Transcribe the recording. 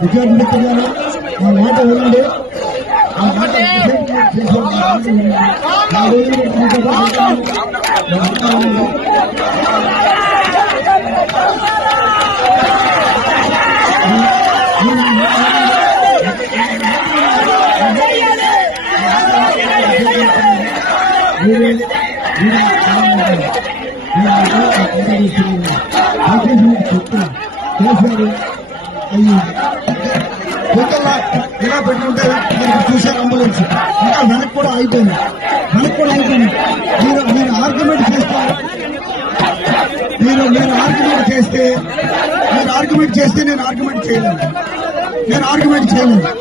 విద్యార్థి గారు ఆ మాట వినండి. ఆ మాట చేశారు. అయ్యి ఇలా పెట్టుకుంటే మీరు చూశారు అంబులెన్స్ ఇంకా వెనక్కి కూడా అయిపోయింది. మీరు ఆర్గ్యుమెంట్ చేస్తే నేను ఆర్గ్యుమెంట్ చేయలేను.